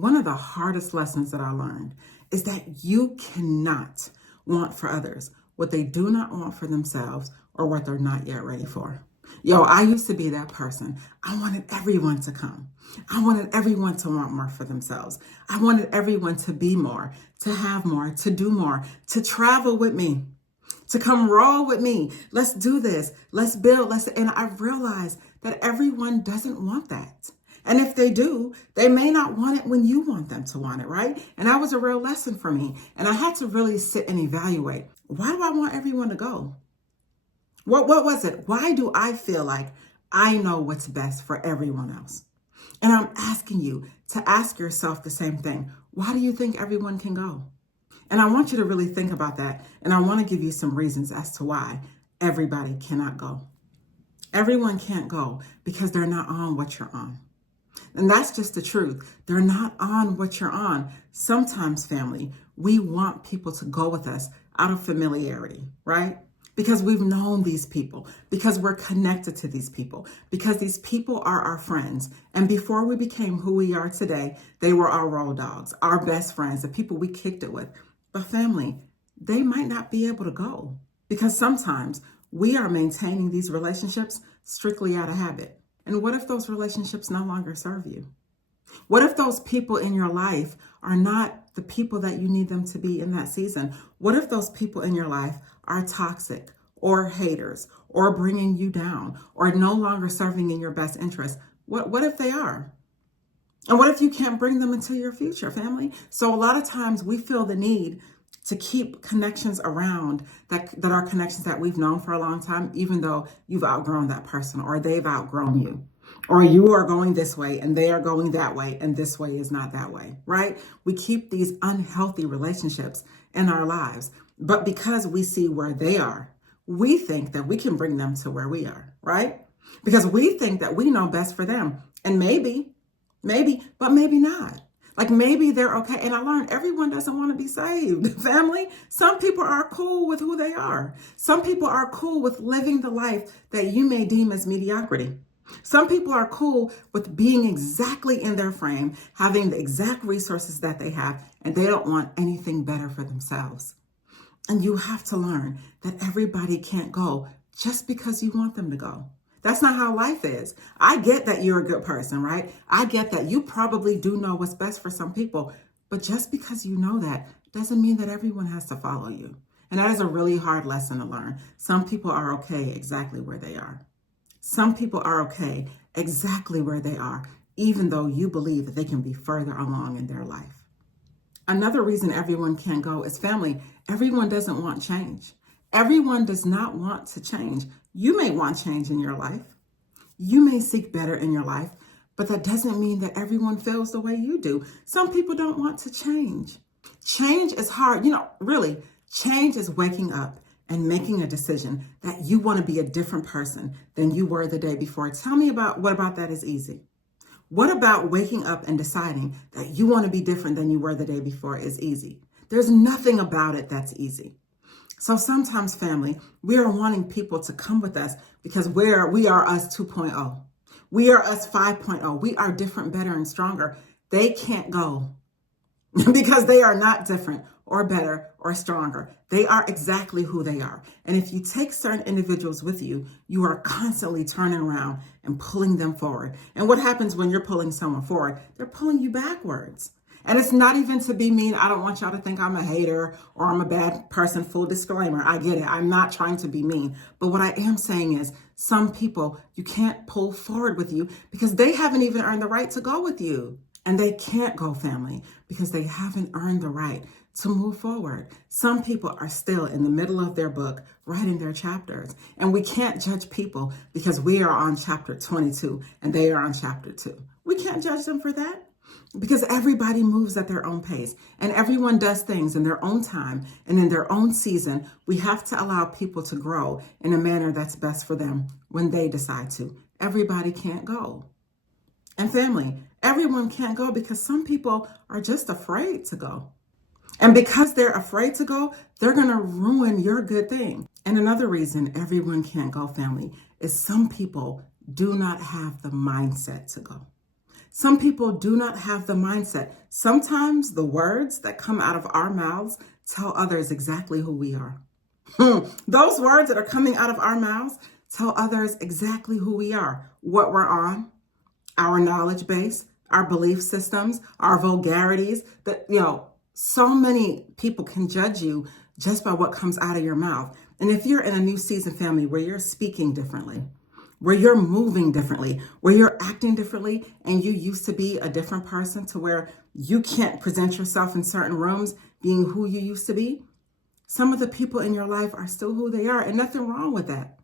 one of the hardest lessons that I learned is that you cannot want for others what they do not want for themselves or what they're not yet ready for. Yo, I used to be that person. I wanted everyone to come. I wanted everyone to want more for themselves. I wanted everyone to be more, to have more, to do more, to travel with me, to come roll with me. Let's do this. Let's build. And I realized that everyone doesn't want that. And if they do, they may not want it when you want them to want it, right? And that was a real lesson for me. And I had to really sit and evaluate, why do I want everyone to go? What was it? Why do I feel like I know what's best for everyone else? And I'm asking you to ask yourself the same thing. Why do you think everyone can go? And I want you to really think about that. And I want to give you some reasons as to why everybody cannot go. Everyone can't go because they're not on what you're on. And that's just the truth. They're not on what you're on. Sometimes, family, we want people to go with us out of familiarity, right? Because we've known these people, because we're connected to these people, because these people are our friends. And before we became who we are today, they were our road dogs, our best friends, the people we kicked it with. But family, they might not be able to go because sometimes we are maintaining these relationships strictly out of habit. And what if those relationships no longer serve you? What if those people in your life are not the people that you need them to be in that season? What if those people in your life are toxic or haters or bringing you down or no longer serving in your best interest? What if they are? And what if you can't bring them into your future, family? So a lot of times we feel the need to keep connections around that are connections that we've known for a long time, even though you've outgrown that person or they've outgrown you. Or you are going this way and they are going that way and this way is not that way, right? We keep these unhealthy relationships in our lives. But because we see where they are, we think that we can bring them to where we are, right? Because we think that we know best for them. And maybe, but maybe not. Like maybe they're okay. And I learned everyone doesn't want to be saved, family. Some people are cool with who they are. Some people are cool with living the life that you may deem as mediocrity. Some people are cool with being exactly in their frame, having the exact resources that they have, and they don't want anything better for themselves. And you have to learn that everybody can't go just because you want them to go. That's not how life is. I get that you're a good person, right? I get that you probably do know what's best for some people, but just because you know that doesn't mean that everyone has to follow you. And that is a really hard lesson to learn. Some people are okay exactly where they are. Some people are okay exactly where they are, even though you believe that they can be further along in their life. Another reason everyone can't go is family. Everyone doesn't want change. Everyone does not want to change. You may want change in your life. You may seek better in your life, but that doesn't mean that everyone feels the way you do. Some people don't want to change. Change is hard. Really, change is waking up and making a decision that you want to be a different person than you were the day before. Tell me what about that is easy? What about waking up and deciding that you want to be different than you were the day before is easy? There's nothing about it that's easy. So sometimes, family, we are wanting people to come with us because we are us 2.0. We are us 5.0. We are different, better, and stronger. They can't go because they are not different or better or stronger. They are exactly who they are. And if you take certain individuals with you, you are constantly turning around and pulling them forward. And what happens when you're pulling someone forward? They're pulling you backwards. And it's not even to be mean. I don't want y'all to think I'm a hater or I'm a bad person. Full disclaimer. I get it. I'm not trying to be mean. But what I am saying is some people you can't pull forward with you because they haven't even earned the right to go with you. And they can't go, family, because they haven't earned the right to move forward. Some people are still in the middle of their book, writing their chapters. And we can't judge people because we are on chapter 22 and they are on chapter 2. We can't judge them for that. Because everybody moves at their own pace and everyone does things in their own time and in their own season. We have to allow people to grow in a manner that's best for them when they decide to. Everybody can't go. And family, everyone can't go because some people are just afraid to go. And because they're afraid to go, they're going to ruin your good thing. And another reason everyone can't go, family, is some people do not have the mindset to go. Some people do not have the mindset. Sometimes the words that come out of our mouths tell others exactly who we are. Those words that are coming out of our mouths tell others exactly who we are, what we're on, our knowledge base, our belief systems, our vulgarities. That, so many people can judge you just by what comes out of your mouth. And if you're in a new season, family, where you're speaking differently, where you're moving differently, where you're acting differently, and you used to be a different person to where you can't present yourself in certain rooms being who you used to be, some of the people in your life are still who they are, and nothing wrong with that.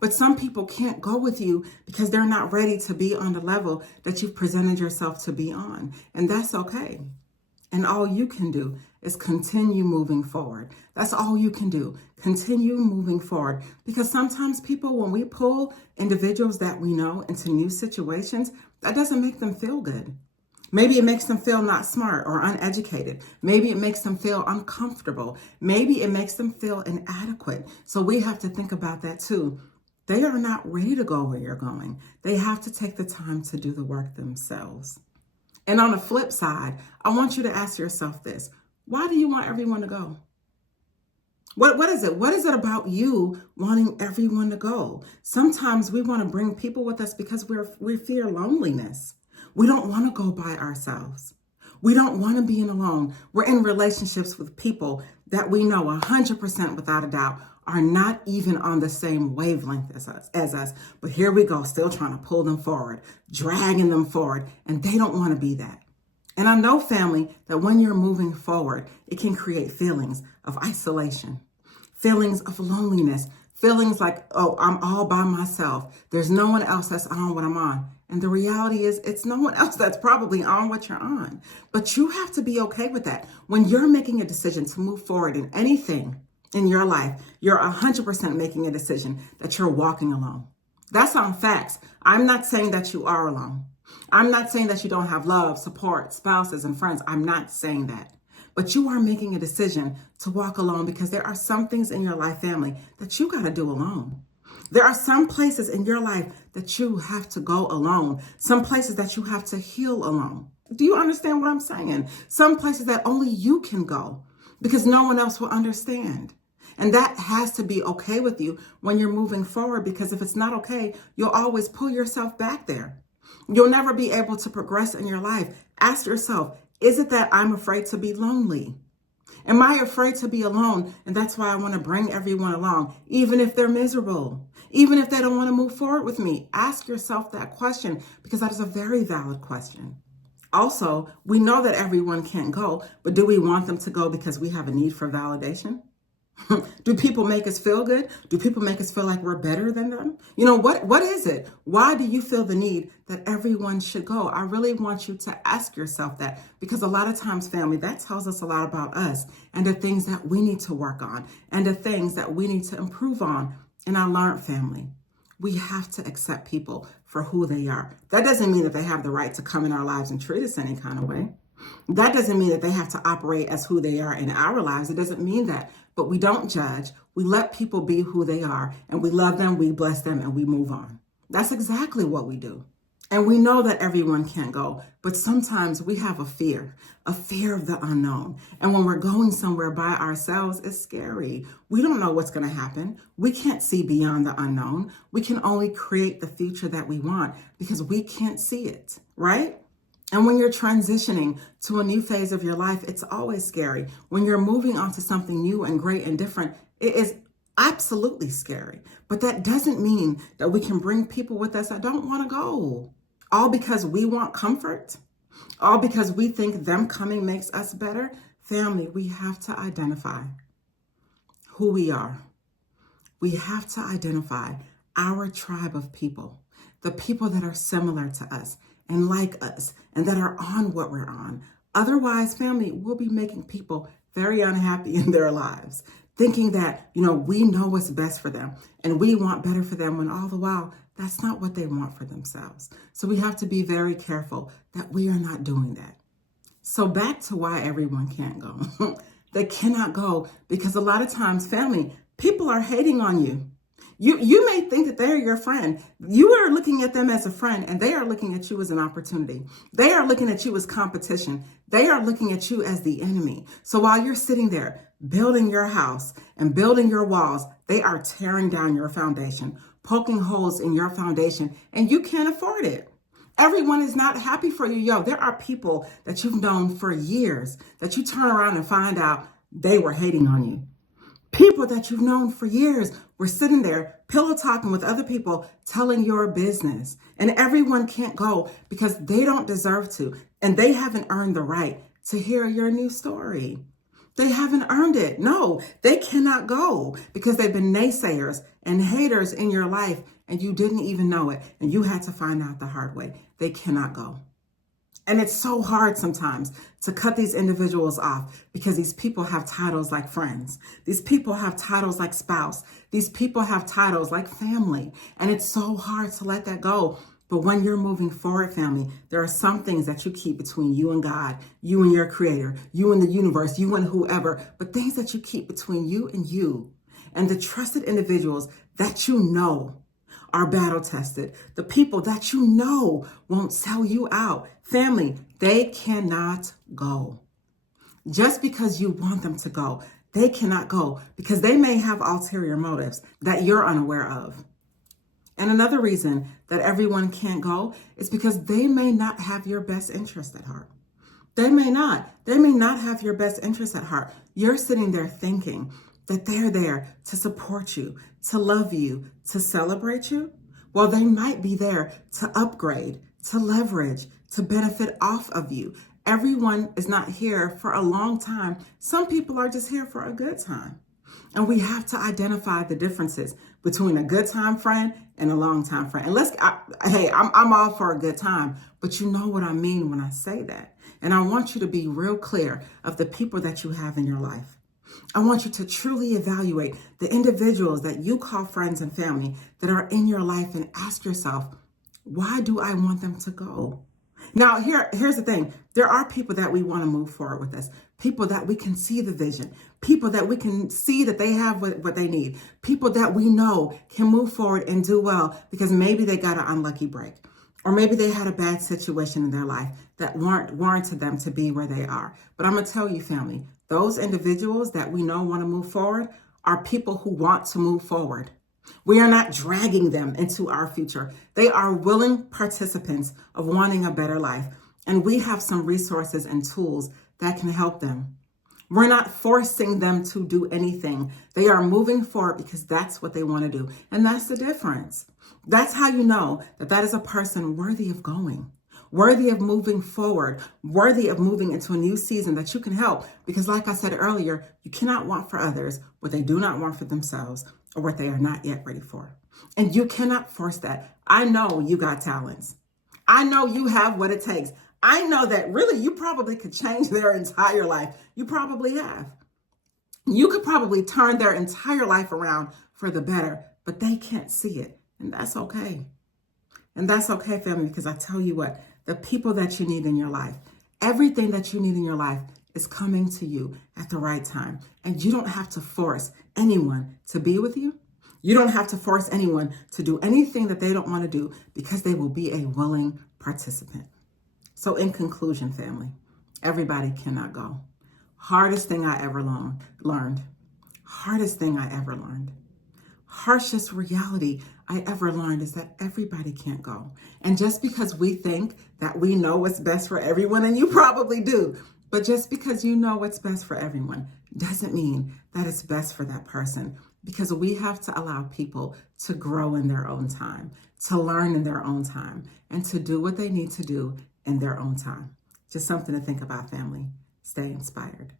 But some people can't go with you because they're not ready to be on the level that you've presented yourself to be on. And that's okay. And all you can do is continue moving forward. That's all you can do. Continue moving forward. Because sometimes people, when we pull individuals that we know into new situations, that doesn't make them feel good. Maybe it makes them feel not smart or uneducated. Maybe it makes them feel uncomfortable. Maybe it makes them feel inadequate. So we have to think about that too. They are not ready to go where you're going. They have to take the time to do the work themselves. And on the flip side, I want you to ask yourself this. Why do you want everyone to go? What is it? What is it about you wanting everyone to go? Sometimes we want to bring people with us because we fear loneliness. We don't want to go by ourselves. We don't want to be alone. We're in relationships with people that we know 100% without a doubt are not even on the same wavelength as us. But here we go, still trying to pull them forward, dragging them forward, and they don't want to be that. And I know, family, that when you're moving forward, it can create feelings of isolation, feelings of loneliness, feelings like, oh, I'm all by myself. There's no one else that's on what I'm on. And the reality is it's no one else that's probably on what you're on. But you have to be okay with that. When you're making a decision to move forward in anything in your life, you're 100% making a decision that you're walking alone. That's on facts. I'm not saying that you are alone. I'm not saying that you don't have love, support, spouses, and friends. I'm not saying that. But you are making a decision to walk alone because there are some things in your life, family, that you got to do alone. There are some places in your life that you have to go alone. Some places that you have to heal alone. Do you understand what I'm saying? Some places that only you can go because no one else will understand. And that has to be okay with you when you're moving forward, because if it's not okay, you'll always pull yourself back there. You'll never be able to progress in your life. Ask yourself, is it that I'm afraid to be lonely? Am I afraid to be alone? And that's why I want to bring everyone along, even if they're miserable, even if they don't want to move forward with me. Ask yourself that question, because that is a very valid question. Also, we know that everyone can't go, but do we want them to go because we have a need for validation? Do people make us feel good? Do people make us feel like we're better than them? What is it? Why do you feel the need that everyone should go? I really want you to ask yourself that, because a lot of times, family, that tells us a lot about us and the things that we need to work on and the things that we need to improve on. And I learned, family, we have to accept people for who they are. That doesn't mean that they have the right to come in our lives and treat us any kind of way. That doesn't mean that they have to operate as who they are in our lives. It doesn't mean that. But we don't judge. We let people be who they are, and we love them, we bless them, and we move on. That's exactly what we do. And we know that everyone can't go, but sometimes we have a fear of the unknown. And when we're going somewhere by ourselves, it's scary. We don't know what's going to happen. We can't see beyond the unknown. We can only create the future that we want because we can't see it, right? And when you're transitioning to a new phase of your life, it's always scary. When you're moving on to something new and great and different, it is absolutely scary. But that doesn't mean that we can bring people with us that don't want to go. All because we want comfort, all because we think them coming makes us better. Family, we have to identify who we are. We have to identify our tribe of people, the people that are similar to us and like us, and that are on what we're on. Otherwise, family, we'll be making people very unhappy in their lives, thinking that, we know what's best for them and we want better for them, when all the while, that's not what they want for themselves. So we have to be very careful that we are not doing that. So back to why everyone can't go. They cannot go because a lot of times, family, people are hating on you. You may think that they're your friend. You are looking at them as a friend, and they are looking at you as an opportunity. They are looking at you as competition. They are looking at you as the enemy. So while you're sitting there building your house and building your walls, they are tearing down your foundation, poking holes in your foundation, and you can't afford it. Everyone is not happy for you. Yo, there are people that you've known for years that you turn around and find out they were hating on you. People that you've known for years were sitting there pillow talking with other people telling your business. And everyone can't go because they don't deserve to. And they haven't earned the right to hear your new story. They haven't earned it. No, they cannot go because they've been naysayers and haters in your life and you didn't even know it. And you had to find out the hard way. They cannot go. And it's so hard sometimes to cut these individuals off because these people have titles like friends. These people have titles like spouse. These people have titles like family. And it's so hard to let that go. But when you're moving forward, family, there are some things that you keep between you and God, you and your creator, you and the universe, you and whoever, but things that you keep between you and you and the trusted individuals that you know are battle tested, the people that you know won't sell you out. Family, they cannot go. Just because you want them to go, they cannot go because they may have ulterior motives that you're unaware of. And another reason that everyone can't go is because they may not have your best interest at heart. They may not. They may not have your best interest at heart. You're sitting there thinking that they're there to support you, to love you, to celebrate you. Well, they might be there to upgrade, to leverage, to benefit off of you. Everyone is not here for a long time. Some people are just here for a good time. And we have to identify the differences between a good time friend and a long time friend. And I'm all for a good time, but you know what I mean when I say that. And I want you to be real clear of the people that you have in your life. I want you to truly evaluate the individuals that you call friends and family that are in your life and ask yourself, why do I want them to go? Now, here's the thing. There are people that we want to move forward with us, people that we can see the vision, people that we can see that they have what they need, people that we know can move forward and do well because maybe they got an unlucky break or maybe they had a bad situation in their life that warranted them to be where they are. But I'm going to tell you, family, those individuals that we know want to move forward are people who want to move forward. We are not dragging them into our future. They are willing participants of wanting a better life. And we have some resources and tools that can help them. We're not forcing them to do anything. They are moving forward because that's what they want to do. And that's the difference. That's how you know that that is a person worthy of going, worthy of moving forward, worthy of moving into a new season that you can help. Because like I said earlier, you cannot want for others what they do not want for themselves or what they are not yet ready for. And you cannot force that. I know you got talents. I know you have what it takes. I know that really you probably could change their entire life. You probably have. You could probably turn their entire life around for the better, but they can't see it. And that's okay. And that's okay, family, because I tell you what, the people that you need in your life, everything that you need in your life is coming to you at the right time. And you don't have to force anyone to be with you. You don't have to force anyone to do anything that they don't want to do because they will be a willing participant. So in conclusion, family, everybody cannot go. Hardest thing I ever learned. Hardest thing I ever learned. Harshest reality I ever learned is that everybody can't go. And just because we think that we know what's best for everyone, and you probably do, but just because you know what's best for everyone doesn't mean that it's best for that person, because we have to allow people to grow in their own time, to learn in their own time, and to do what they need to do in their own time. Just something to think about, family. Stay inspired.